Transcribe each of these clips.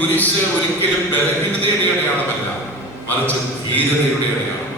കുരിശ് ഒരിക്കലും ബലഹീനതയുടെ അടയാളമല്ല, മറിച്ച് ധീരതയുടെ അടയാളമാണ്.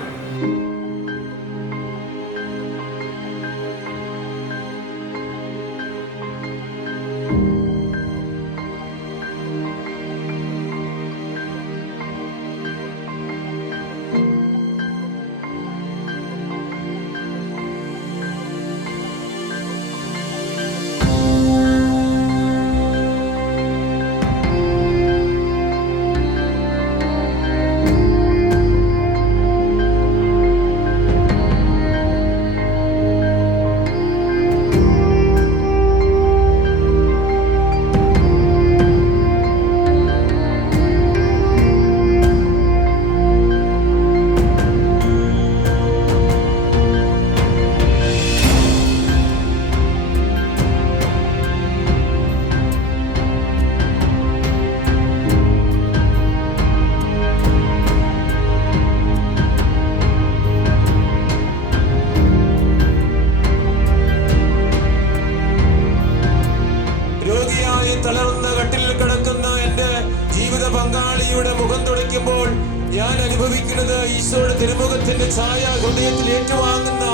തളർന്ന കട്ടിൽ കിടക്കുന്ന എന്റെ ജീവിത പങ്കാളിയുടെ മുഖം തുടയ്ക്കുമ്പോൾ ഞാൻ അനുഭവിക്കുന്നത് ഈശോയുടെ തിരുമുഖത്തിന്റെ ഛായ ഹൃദയത്തിൽ ഏറ്റുവാങ്ങുന്ന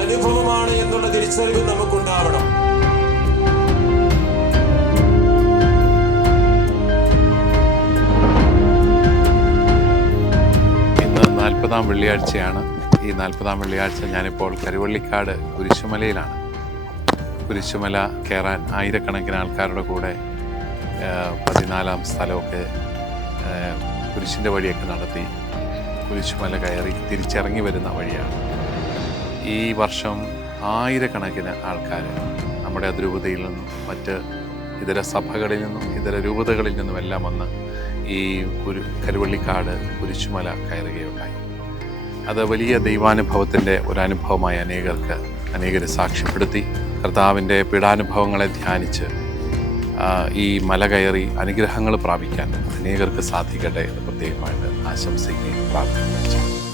അനുഭവമാണ് എന്നുള്ള തിരിച്ചറിവ് നമുക്കുണ്ടാവണം. ഇന്ന് 40-ാം വെള്ളിയാഴ്ചയാണ്. ഈ 40-ാം വെള്ളിയാഴ്ച ഞാനിപ്പോൾ കരുവള്ളിക്കാട് കുരിശുമലയിലാണ്. കുരിശുമല കയറാൻ ആയിരക്കണക്കിന് ആൾക്കാരുടെ കൂടെ 14-ാം സ്ഥലമൊക്കെ കുരിശിൻ്റെ വഴിയൊക്കെ നടത്തി കുരിശുമല കയറി തിരിച്ചിറങ്ങി വരുന്ന വഴിയാണ്. ഈ വർഷം ആയിരക്കണക്കിന് ആൾക്കാർ നമ്മുടെ അതിരൂപതയിൽ നിന്നും മറ്റ് ഇതര സഭകളിൽ നിന്നും ഇതര രൂപതകളിൽ നിന്നുമെല്ലാം വന്ന് ഈ കരുവള്ളിക്കാട് കുരിശുമല കയറുകയുണ്ടായി. അത് വലിയ ദൈവാനുഭവത്തിൻ്റെ ഒരനുഭവമായി അനേകരെ സാക്ഷ്യപ്പെടുത്തി. കർത്താവിൻ്റെ പീഡാനുഭവങ്ങളെ ധ്യാനിച്ച് ഈ മല കയറി അനുഗ്രഹങ്ങൾ പ്രാപിക്കാൻ അനേകർക്ക് സാധിക്കട്ടെ എന്ന് പ്രത്യേകമായിട്ട് ആശംസിക്കുകയും പ്രാർത്ഥിക്കുകയും ചെയ്യും.